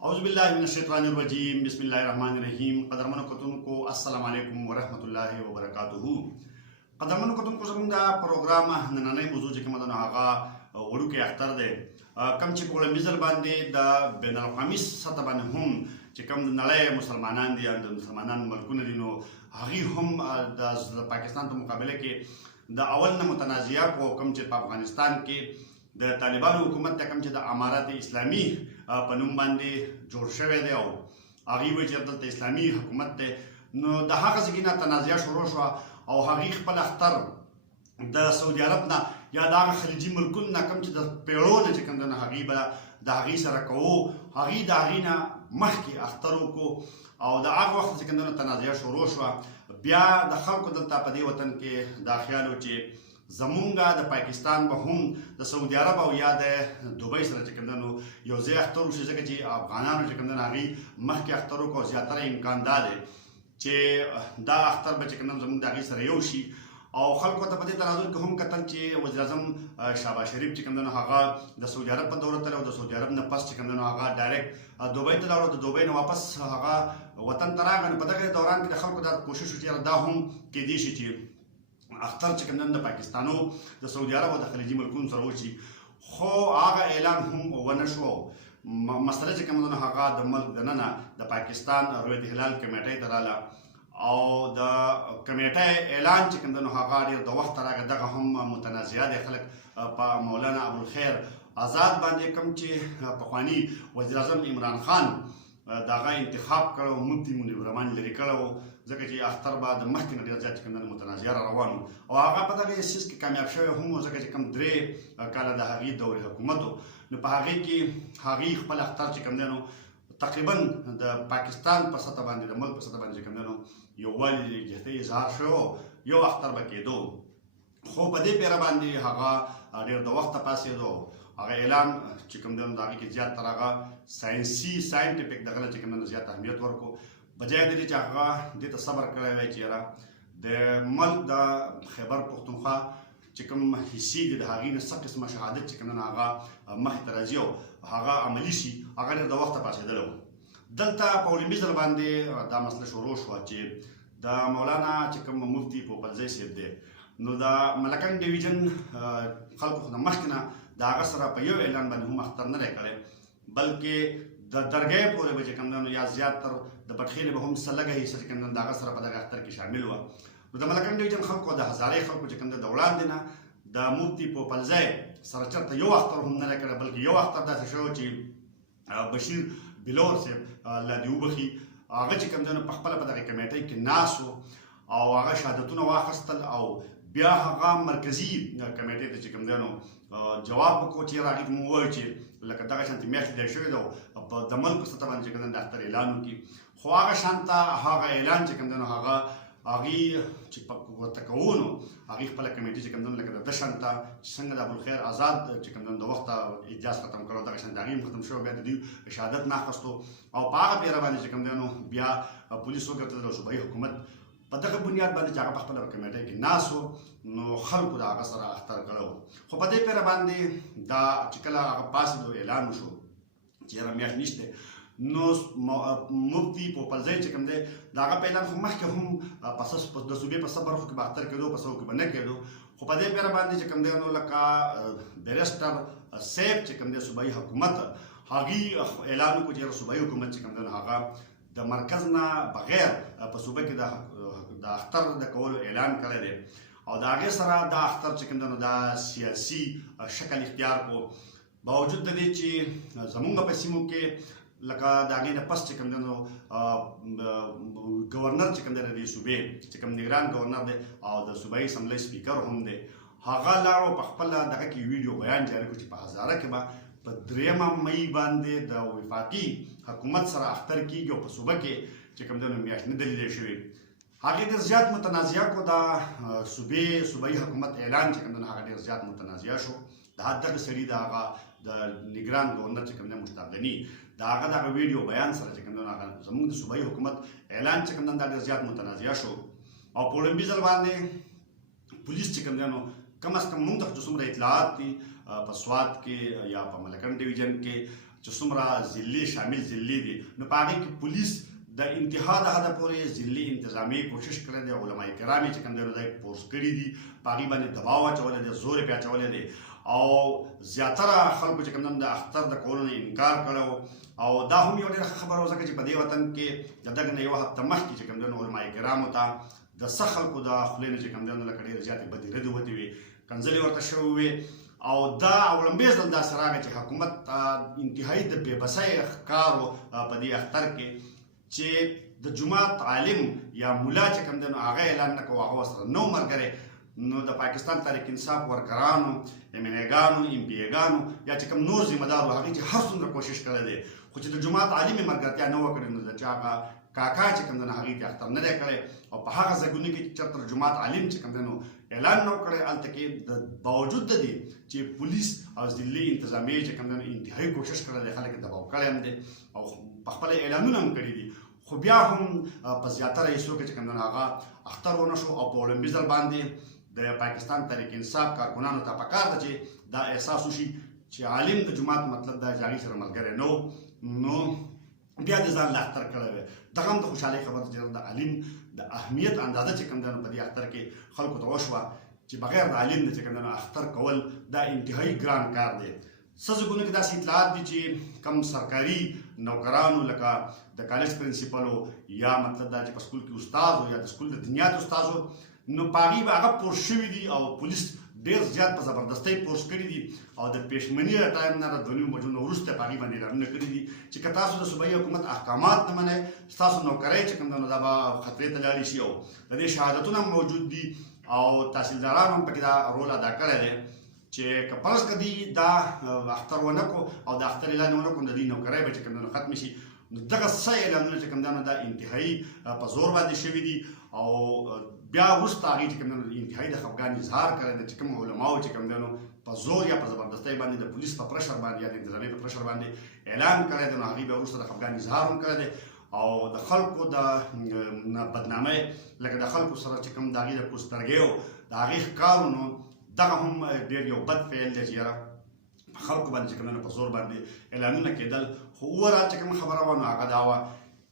औज़ुबिल्लाहिमिनश्शैतानिर्रजीम बिस्मिल्लाहिर्रहमानिर्रहीम क़दरमन कतुन को अस्सलाम वालेकुम वरहमतुल्लाहि वबरकातुहु क़दरमन कतुन को ज़मुंदा प्रोग्राम ननने मौजू जे कमदन आगा वडू के अख्तर दे कम ची पोले मिजल बांदे द बेनल क़ामिस सतबन हम जे कम नले मुसलमानान दे अंद मुसलमानान मलकुन दिनो हगी हम द पाकिस्तान तो मुकाबले के द अवल न मुतनाजिया को कम चे अफगानिस्तान के द तालिबान हुकूमत कम चे द अमारत इस्लामी पनुम बांदे जोड़ शवे दे आओ आगी वे जब इस्लामी हुकूमत दे नो द हाक सगिना तनाजिया शुरू शुआ और हागी खपल अख्तर द सऊदी अरब ना या दाग खलीजी मुल्कुन ना कम चे द पेड़ों ने चिकन दन हागी बला द हागी सरको हागी द हागी ना मह के अख्तरों को और द आग वक्त चिकन दन तनाजिया शुरू शुआ ब्या द खल को दलता पदे वतन के दाखियालो चे जमुंगा द पाकिस्तान बहुम द सऊदी अरब और या द दुबई सर चिकंदनो योजे अख्तर उसे जगह जी अफगानान चिकंदन आगी मह के अख्तरों को ज्यादा इम्कान दादे चे दा अख्तर ब चिकंदन जमुंग दागी सर योशी और खल को तपदे तनाजुल के हम कतल चे वज़ीर आज़म शहबाज शरीफ चिकंदनो हागा द सऊदी अरब पर दौलत तले द सऊदी अरब न पस चिकंदनो हागा डायरेक्ट दुबई तलाओ द दुबई न वापस हागा वतन तरागन पता के दौरान के खल को दा कोशिश उठी दा हम के देशी चे अख्तर चिकंदन द पाकिस्तानो द सऊदी अरब और द खलीजी मुल्कुन सरोची खो आगा ऐलान हम वनशो मसले चिकंदन हागा द मल्क दनना द पाकिस्तान रोयत हिलाल कमेटी तराला और द कमेटी ऐलान चिकंदन हागा द वक्त तरागा द हम मुतनाजिया दे खलक पा मौलाना अबुल खैर आज़ाद बांधे कम चे पखवानी वज़ीर आज़म इमरान खान दागा इंतखाब करो मुफ्ती मुनीब रहमान लरी करो जगह जी अख्तर बाद महकिन रियाज चिकंदन मुतनाजिया रवानो और आगा पता के इस चीज़ के कामयाब शवे हम जगह जी कम द्रे काला द हागी दौर हुकूमतो न पहागी की हागी खपल अख्तर चिकंदनो तकरीबन द पाकिस्तान पर सतबान द मुल्क पर सतबान चिकंदनो यो वाली जहते इजहार शो यो अख्तर बके दो खो पदे पेरा बांधी हागा डेर द वक्त पासे दो आगा ऐलान चिकंदन दागी की ज्यादा तरागा साइंटिफिक दगला चिकंदन ज्यादा अहमियत वर्को बजाय दे चागा दे तो सबर करे वे चेरा द मल्क द खैबर पुख्तनख्वा चिकम हिस्सी दे हागी ने सब किस्म शहादत चिकंदन आगा मह तराजियो हागा अमलीशी आगा द वक्त पासे दलो दलता पौली मिजल बांधे दा मसला शुरू हुआ चे द मौलाना चिकम मुफ्ती पोपल जैसे दे नो दा मलकन डिवीजन खल्क खुद मखना दागा सरा पयो ऐलान बन हम अख्तर न करे बल्कि द दरगाह पूरे बजे कंदन या ज्यादातर द बटखील बहुम सलग ही सच कंदन दागा सरा पदा अख्तर की शामिल हुआ द मलकन डिवीजन खल्क द हजारे खल्क जे कंदन दौलान देना द मुफ्ती पोपल जय सरचर यो अख्तर हम न करे बल्कि यो अख्तर द शो ची बशीर बिलोर से लदिउबखी आगे ची कंदन पखपल पदा कमेटी के नासो और आगे शहादतुन वाखस्तल और ब्या हागा मरकजी कमेटी ते चिकमदनो जवाब को चेरा आगे मुवल चे लकदा का शांति मैच दे शो दो अब दमल को सतबन चिकमदन डॉक्टर ऐलान की ख्वागा शांता हागा ऐलान चिकमदनो हागा आगे चिपक को तकवनो आगे पहले कमेटी चिकमदन लकदा दशांता संग अबुल खैर आज़ाद चिकमदन दो वक्त इजाज़ खत्म करो दा शांति आगे खत्म शो बे दी शहादत ना खस्तो और पागा पेरा बानी चिकमदनो ब्या पुलिस को गत सूबाई हुकूमत पता के बुनियाद बांधे जागा पखपल कमेटी की नासो नो खल को दागा सरा अख्तर करो खो पदे पेरा बांधे दा चिकला पास दो ऐलान शो चेरा मैच निश्ते नो मुफ्ती पोपल जय चिकम दे दागा पहला मह के हम पसस द सुबे पर सबर को अख्तर के दो पसो के बने के दो खो पदे पेरा बांधे चिकम दे नो लका बैरिस्टर सेफ चिकम दे सूबाई हुकूमत हागी ऐलान को चेरा सूबाई हुकूमत चिकम दे हागा द मरकज ना बगैर पसूबे के द अख्तर द कौल ऐलान करे दे और दागे सरा द अख्तर चिकंदन द सियासी शक्ल इख्तियार को बावजूद दे ची जमुंगा पश्चिमों के लका दागे न पस चिकंदन गवर्नर चिकंदन दे सूबे चिकम निगरान गवर्नर दे और द सूबाई असम्बली स्पीकर हम दे हागा लारो पखपला दगा की वीडियो बयान जारी कुछ हज़ारा के बाद पद्रेमा मई बांधे द वफाकी हुकूमत सरा अख्तर की जो पसूबा के चिकमदन मैच न दलील शवे आगे दे ज्यादा मुतनाजिया को दा सूबाई हुकूमत ऐलान चिकमदन आगे दे ज्यादा मुतनाजिया शो दा तक सड़ी दागा द निगरान गवर्नर चिकमदन मुश्ताकनी दागा दा वीडियो बयान सरा चिकमदन आगे जमुन सूबाई हुकूमत ऐलान चिकमदन दा ज्यादा मुतनाजिया शो और पोलम बिजल बांधे पुलिस चिकमदन कम अज कम मुंतख जो सुमर इतलात थी पसवात के या मलकन डिवीजन के چې څومره ضلعې شامل ضلعې دي نو په هغې کې پولیس د انتها د حده پورې ضلعي انتظامي کوشش کړی دی علما کرام یې چې کوم دی دا فورس کړي دي په هغې باندې دباو اچولی دی زور یې پرې اچولی دی او زیاتره خلکو چې کوم د اختر د کولو نه انکار کړی او دا هم یو ډېره ښه خبره وه ځکه چې په دې وطن کې د دغه نه یوه هفته مخکې چې کوم دی علما کرامو ته د څه خلکو د خولې نه چې کوم دی لکه ډېرې زیاتې بدې ردې وتې وې کنځلې ورته شوې وې او دا اولمبیز ځل داسې راغی چې حکومت انتهایي د بې بسۍ ښکار و په دې اختر کې چې د جماعت عالم یا مولا چې کوم دی نو هغه اعلان نه کوو هغه ورسره نه و ملګری نو د پاکستان تحریک انصاف ورکرانو MNA-ګانو MPA-ګانو یا چې کوم نور ذمه دار و هغوی چې هر څومره کوشش کړی دی خو چې د جماعت عالم یې ملګرتیا نه وه کړې نو د چا هغه کاکا چې کوم دی نو هغوی ته اختر نه دی کړی او په هغه ځایونو کې چې چېرته جماعت عالم چې کوم دی نو اعلان نه و کړی هلته کې د باوجود د دې چې پولیس او ضلعي انتظامیې چې کوم دی نو انتهایي کوشش کړی دی خلک یې دباو کړی هم دی او پخپله اعلانونه هم کړي دي خو بیا هم په زیاتره حصو کې چې کوم دی هغه اختر ونه شو او په اولمپي ځل باندې د پاکستان تحریک انصاف کارکنانو ته پکار ده چې دا احساس وشي چې عالم د جماعت مطلب دا چې هغې سره ملګری نه نو بیا د ځان له اختر کړی وی دغه هم د خوشحالۍ خبره ده چې د عالم د اهمیت اندازه چې کوم دی نو په دې اختر کې خلکو ته وشوه چې بغیر د عالم د چې کوم دی نو اختر کول دا انتهایي ګران کار دی څه ځایونو کې داسې اطلاعات دي چې کم سرکاري نوکرانو لکه د کالج پرنسپلو یا مطلب دا چې په سکول کې استاد و یا د سکول د دنیات استاد و نو په هغې به هغه پورس شوي دي او پولیس ډېر زیات په زبردستۍ پورس کړي دي او د پېشمني د ټایم نه د 2 بجو نه وروسته په هغې باندې اعلانونه کړي دي چې که تاسو د صوبایي حکومت احکامات نه منئ ستاسو نوکرۍ چې کوم دی نو دا به خطرې ته لاړې شي او د دې شهادتونه هم موجود دي او تحصیلدارانو هم پکې دا رول ادا کړی دی چې که فرض که دوی دا اختر ونه کړو او د اختر اعلان یې ونه کړو د دوی نوکرۍ به چې کوم دی نو ختمې شي نو دغه څه اعلانونه چې کوم دی نو دا انتهایي په زور باندې شوي دي او بیا وروسته هغې چې کوم دی نو انتهایي د خفګان اظهار کړی دی چې کوم علماو چې کوم دی نو په زور یا په زبردستۍ باندې د پولیس په پرشر باندې یا د انتظامي په پرشر باندې اعلان کړی دی نو هغې بیا وروسته د خفګان اظهار هم کړی دی او د خلکو د بدنامۍ لکه د خلکو سره چې کوم د هغې د کوسترګیو د هغې ښکارو نو دغه هم ډېر یو بد فعل دی چې یاره په خلکو باندې چې کوم دی نو په زور باندې اعلانونه کېدل خو اوورال چې کومه خبره وه نو هغه دا وه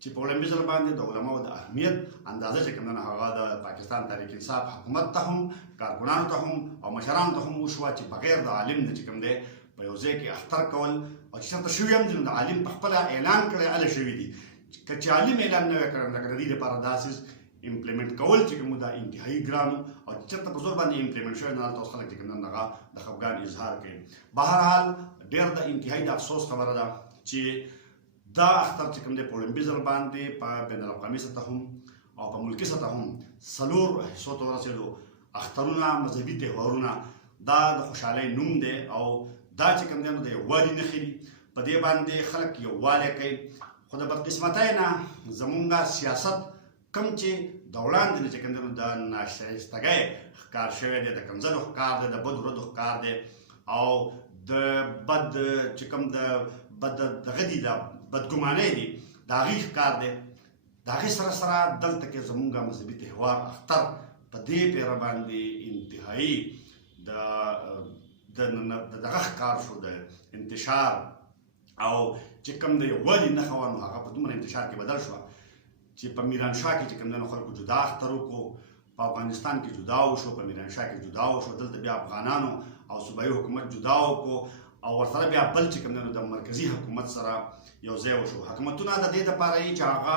چې په اولمپي ځل باندې د علماو د اهمیت اندازه چې کوم دی نو هغه د پاکستان تحریک انصاف حکومت ته هم کارکنانو ته هم او مشرانو ته هم وشوه چې بغیر د عالم نه چې کوم دی په یو ځای کې اختر کول او چې چېرته شوي هم دي نو د عالم په خپله اعلان کړی هله شوي دي که چې عالم اعلان نه وی کړی لکه د دې لپاره داسې امپلیمنټ کول چې کوم دا انتهایي ګران او چېرته په زور باندې امپلیمنټ شوی نو هلته اوس خلک چې کوم دی هغه د خفګان اظهار کوي بهرحال ډېر د انتهایي د افسوس خبره ده چې دا اختر چې کوم دی په اولمپي ځل باندې په بین الاقوامي سطح هم او په ملکي سطح هم 4 حصو ته ورسېدو اخترونه مذهبي تهوارونه دا د خوشحالۍ نوم دی او دا چې کوم دی نو د یووالي نښې دي په دې باندې خلک یووالی کوي خو د بدقسمتۍ نه زمونږ سیاست کوم چې د وړاندې نه چې کوم دی نو د ناشایستګۍ ښکار شوی دی د کنځلو ښکار دی د بدو ردو ښکار دی او د بد چې کوم د بد دغه دي د بدګمانۍ دي د هغې ښکار دی د هغې سره سره دلته کې زمونږ مذهبي تهوار اختر په دې پیره باندې انتهایي د دغه ښکار شو د انتشار او چې کوم د یووالي نښه وه نو هغه په دومره انتشار کې بدل شوه چې په میرانشاه کې چې کوم دی نو خلکو جدا اختر وکړو په افغانستان کې جدا وشو په میرانشاه کې جدا وشو دلته بیا افغانانو او صوبایي حکومت جدا وکړو او ورسره بیا بل چې کوم دی نو د مرکزي حکومت سره یو ځای وشو حکومتونه د دې دپاره یي چې هغه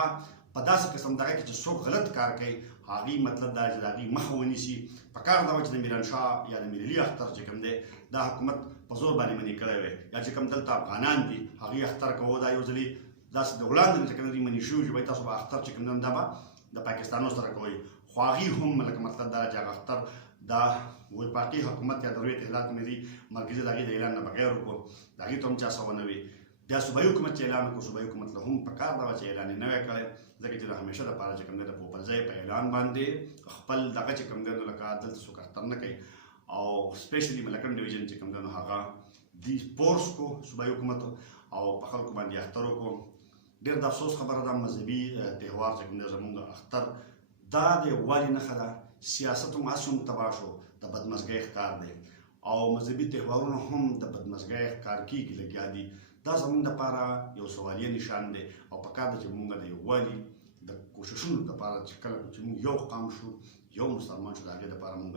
په داسې قسم دغه کې چې څوک غلط کار کوي هغې مطلب دا چې د هغې مخه ونیسي پکار دا وه چې د میرانشاه یا د میرلي اختر چې کوم دی دا حکومت په زور باندې منې کړی وی یا چې کوم دلته افغانان دي هغې اختر کوو دا یو ځلې داسې د وړاندې نه چې کوم دی منې شوي چې بهی تاسو به اختر چې کوم دی دا به د پاکستانو سره کوئ خو هغې هم لکه مطلب دا چې هغه اختر دا وفاقي حکومت یا د روی اتحادات ملي مرکزي د هغې د اعلان نه بغیر وکړو د هغې ته هم چا څه ونه وي بیا صوبایي حکومت چې اعلان وکړو صوبایي حکومت له هم پکار دا وه چې اعلان یې نه وی کړی ځکه چې د همیشه دپاره چې کوم دی د پوپلځی په اعلان باندې خپل دغه چې کوم دی نو لکه دلته څوک اختر نه کوي او سپیشلي ملکن ډویژن چې کوم دی نو هغه دوی فورس کو صوبایي حکومت او په خلکو باندې اختر وکړو ډېر د افسوس خبره ده مذهبي تهوار چې کوم دی زموږ اختر دا د یووالي نښه ده سیاست هم هسې هم تباه شو د بدمزګۍ ښکار دی او مذهبي تهوارونه هم د بدمزګۍ ښکار کېږي لګیا دي دا زموږ دپاره یو سوالیه نشان دی او پکار ده چې موږ د یووالي د کوششونو دپاره چې کله چې موږ یو قام شو یو مسلمان شو د هغې دپاره موږ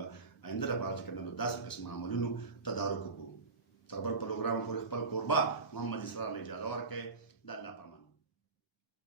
آینده لپاره چې کوم داسې قسم عملونو تدارک وکړو. تر بل پروګرام پورې خپل کوربه محمد اسرار له اجازه ورکړئ.